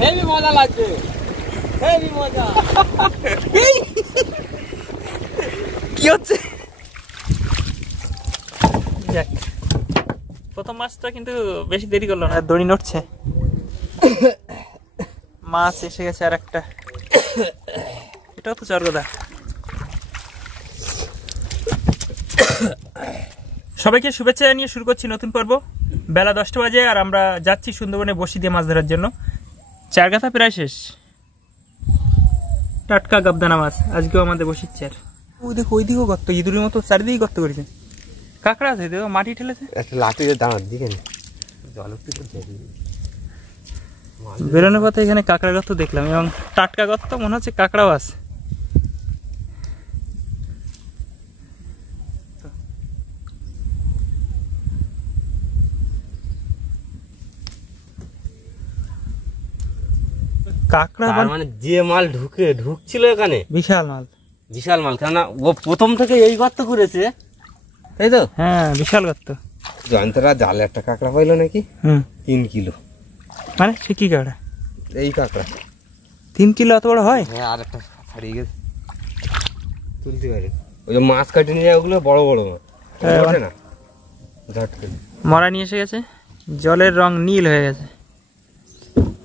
Heavy মজা লাগছে, heavy মজা। কি হচ্ছে? যাক, প্রথম মাছটা কিন্তু বেশি দেরি করলো না, দড়ি নড়ছে। মাছ এসে গেছে আর একটা, এটাও তো চরগদা। সবাইকে শুভেচ্ছা জানিয়ে শুরু করছি নতুন পর্ব। বেলা 10টা বাজে আর আমরা যাচ্ছি সুন্দরবনে বসি দিয়ে মাছ ধরার জন্য। চারগাথা প্রায় শেষ, টাটকা গাবদানা মাছ আজকেও আমাদের বসির চার। ওই দেখো, ওই দিকেও গর্ত, ইঁদুরের মতো চারিদিকে গর্ত করেছে। কাঁকড়া আছে, দেখো মাটি ঠেলেছে। একটা লাঠি দাঁড়ার দিকে জল বেরোনোর পথে এখানে কাঁকড়া গর্ত দেখলাম এবং টাটকা গর্ত, মনে হচ্ছে কাঁকড়াও আছে। কাঁকড়া মানে যে মাল ঢুকছিল এখানে, বিশাল মাল, বিশাল মাল। কেননা ও প্রথম থেকে এই গর্ত করেছে, তাই তো? হ্যাঁ, বিশাল গর্ত। জয়ন্তরা জালে একটা কাঁকড়া পাইলো নাকি, 3 কিলো। মানে সে কি কাঁকড়া? এই কাঁকড়া 3 কিলো এত বড় হয়? হ্যাঁ, আর একটা ছাড়িয়ে গেছে, তুলতে পারি। ওই যে মাছ কাটে নিয়ে যায়, ওগুলো বড় বড় মাছ ওঠে না, ঝট করে মরা নিয়ে এসে গেছে। জলের রং নীল হয়ে গেছে,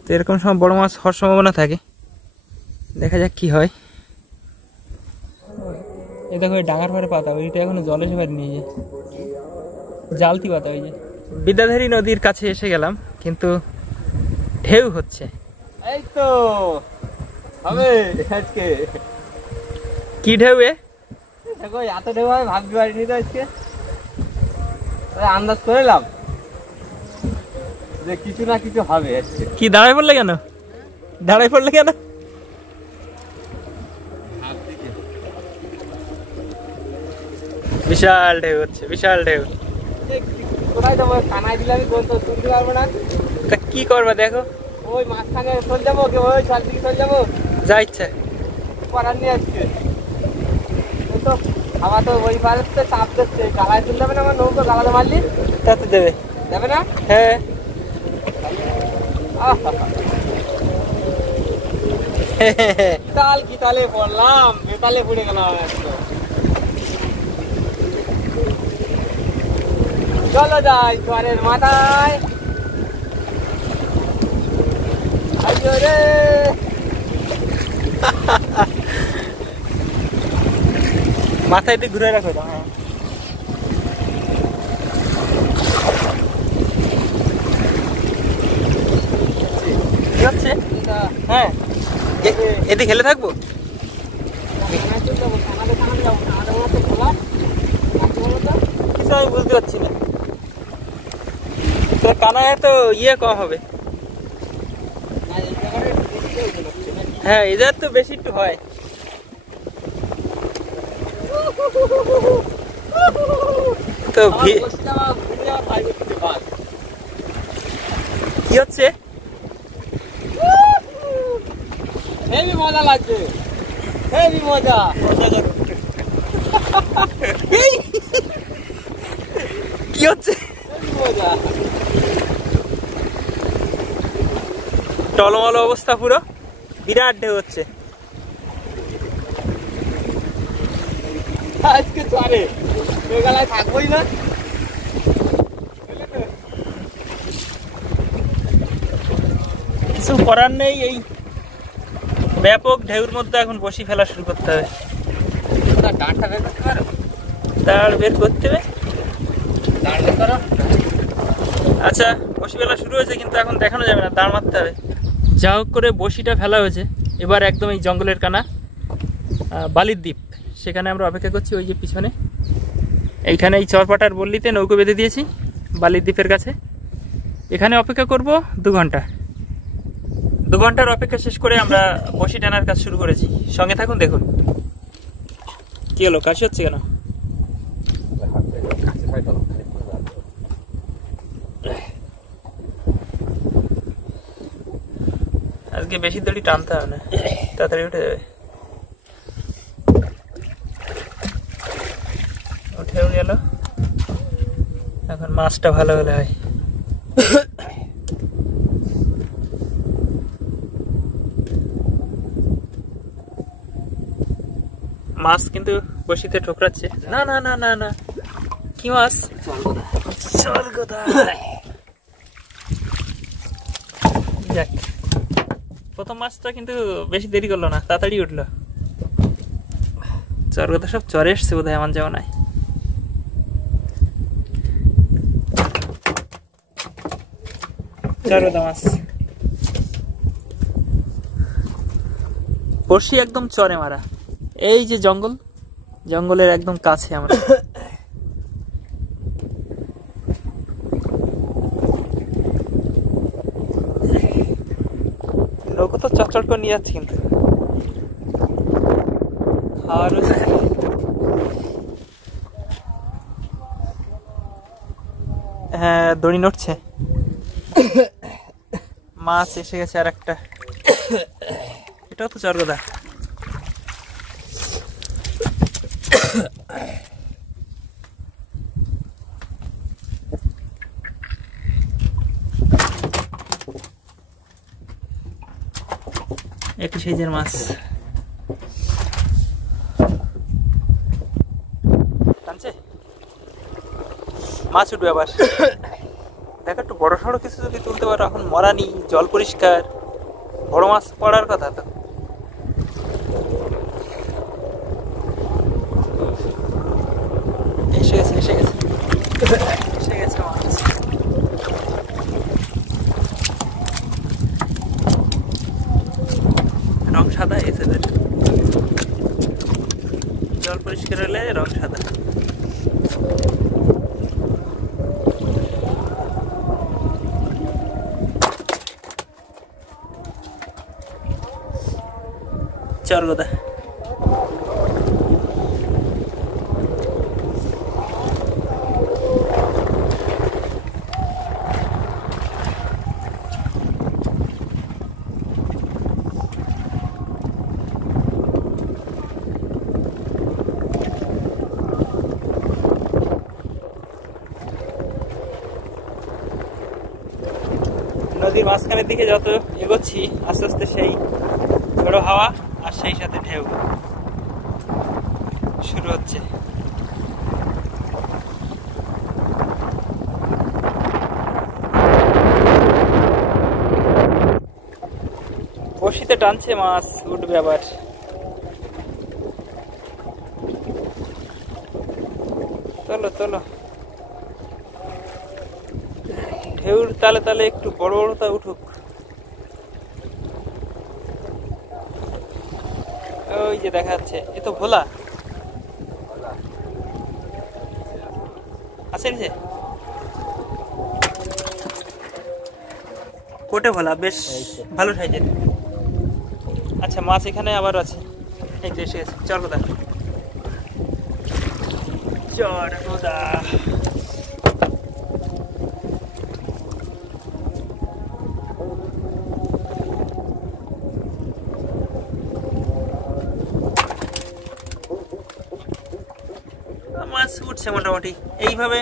তো এরকম সময় বড় মাছ হওয়ার সম্ভাবনা থাকে। দেখা যাক কি হয়। এই দেখো, ওই ডাঙার পরে পাতা, ওইটা এখনো জলে সে নিয়ে যায়, জালতি পাতা। ওই যে বিদ্যাধরী নদীর কাছে এসে গেলাম, কিন্তু ঢেউ হচ্ছে। এই তো হবে আজকে। কি ঢেউ? দেখো এত ঢেউ হবে ভাবতে পারিনি তো আজকে। আন্দাজ করে এলাম যে কিছু না কিছু হবে আজকে। কি দাঁড়ায় পড়লে কেন? দাঁড়ায় পড়লে কেন? বিশাল ঢেউ হচ্ছে, বিশাল ঢেউ। কোথায় যাবো? কানায় দিলে আমি কোন তো তুলতে পারবো না। তা কি করবা দেখো? ওই মাঝখানে চলে যাবো, ওই চারদিকে চলে যাবো, যা ইচ্ছা করার নেই আজকে। ওই তো হাওয়া তো ওই পারে চাপ দিচ্ছে, গালায় তুলতে হবে না আমার নৌকো, গালাতে মারলি তাতে দেবে, যাবে না? হ্যাঁ। তাল কি তালে পড়লাম, বেতালে পড়ে গেলাম একদম। চলো যাই চরের মাথায়। রে মাথায় একটু ঘুরে রাখো। হ্যাঁ, কি হচ্ছে? হ্যাঁ, এতে খেলে থাকবো। কিছু আমি বুঝতে পারছি না, কানায় তো ইয়ে কম হবে। হ্যাঁ, এদের তো বেশি একটু হয়। তো কি হচ্ছে? হেভি মজা লাগছে, হেভি মজা। কি হচ্ছে? হেভি মজা। টলমল অবস্থা, পুরো বিরাট ঢেউ হচ্ছে আজকে চরে মেঘালয় থাকবোই না। কিছু করার নেই, এই ব্যাপক ঢেউর মধ্যে এখন বসি ফেলা শুরু করতে হবে। ডাঁটটা বের করতে পারো? দাঁড় বের করতে হবে। দাঁড় বের করো। আচ্ছা, বসি ফেলা শুরু হয়েছে, কিন্তু এখন দেখানো যাবে না, দাঁড় মারতে হবে। যা হোক করে বসিটা ফেলা হয়েছে। এবার একদম এই জঙ্গলের কানা বালির দ্বীপ, সেখানে আমরা অপেক্ষা করছি। ওই যে পিছনে এইখানে এই চরপাটার বল্লিতে নৌকো বেঁধে দিয়েছি বালির দ্বীপের কাছে। এখানে অপেক্ষা করব 2 ঘন্টা। 2 ঘন্টার অপেক্ষা শেষ করে আমরা বসি টানার কাজ শুরু করেছি। সঙ্গে থাকুন, দেখুন। কি হলো, কাশি হচ্ছে কেন? আজকে বেশি দড়ি টানতে হবে না, তাড়াতাড়ি উঠে যাবে। উঠেও গেল। এখন মাছটা ভালো হলে হয়। মাছ কিন্তু বসিতে ঠোকরাচ্ছে। না না না না না, কি মাছ? চরগোদা। যাক, প্রথম মাছটা কিন্তু বেশি দেরি করলো না, তাড়াতাড়ি উঠলো। চরগোদা সব চরে এসছে বোধহয় আমার যাওয়া নাই। চরগোদা মাছ বড়শি একদম চরে মারা। এই যে জঙ্গল, জঙ্গলের একদম কাছে আমরা। নৌকো তো চটচট করে নিয়ে যাচ্ছে কিন্তু। হ্যাঁ, দড়ি নড়ছে। মাছ এসে গেছে আর একটা। এটাও তো চরগোদা। একই সাইজের মাছ। টানছে, মাছ উঠবে আবার। দেখ একটু বড় সড়ো কিছু যদি তুলতে পারো। এখন মরানি, জল পরিষ্কার, বড় মাছ পড়ার কথা তো। এসে গেছে এসে গেছে এসে গেছে মাছ। রং সাদা এসেদের, জল পরিষ্কার হলে রং সাদা। চরগোদা। নদীর মাঝখানের দিকে যত এগোচ্ছি আস্তে আস্তে সেই ঝোড়ো হাওয়া আর সেই সাথে ঢেউ শুরু হচ্ছে। বড়শিতে টানছে মাছ, উঠবে আবার। চলো চলো, ঢেউর তালে তালে একটু বড় বড়টা উঠুক। ওই যে দেখা যাচ্ছে, এ তো ভোলা আছে নিচে। কোটে ভোলা বেশ ভালো সাইজের। আচ্ছা, মাছ এখানে আবার আছে। এই তো এসে গেছে চরগোদা। চরগোদা মাছ উঠছে মোটামুটি। এইভাবে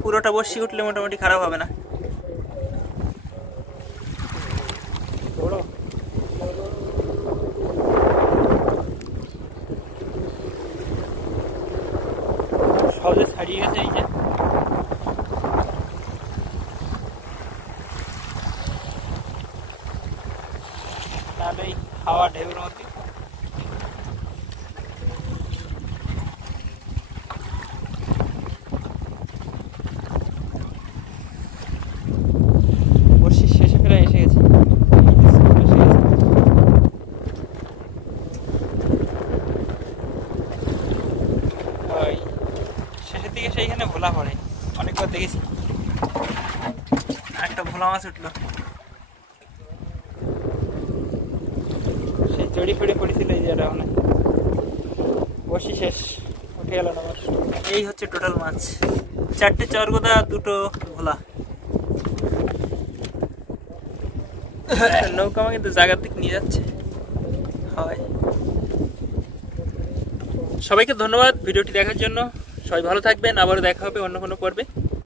পুরোটা বসি উঠলে মোটামুটি খারাপ হবে না। সহজে ছাড়িয়ে গেছে এই যে। তাহলে হাওয়া ঢেউর মধ্যে বর্ষি শেষে ফেরা এসে গেছে। শেষের দিকে সেইখানে ভোলা পড়ে, অনেকবার দেখেছি। একটা ভোলা মাছ উঠলো, সেই চড়ি ফড়ি পড়েছিল এই জায়গাটা। মানে বসি শেষ, উঠে গেল না আমার। এই হচ্ছে টোটাল মাছ, 4টে চরগোদা, 2টো ভোলা। নৌকা আমাকে কিন্তু জায়গার দিক নিয়ে যাচ্ছে। হয়, সবাইকে ধন্যবাদ ভিডিওটি দেখার জন্য। সবাই ভালো থাকবেন, আবারও দেখা হবে অন্য কোনো পর্বে।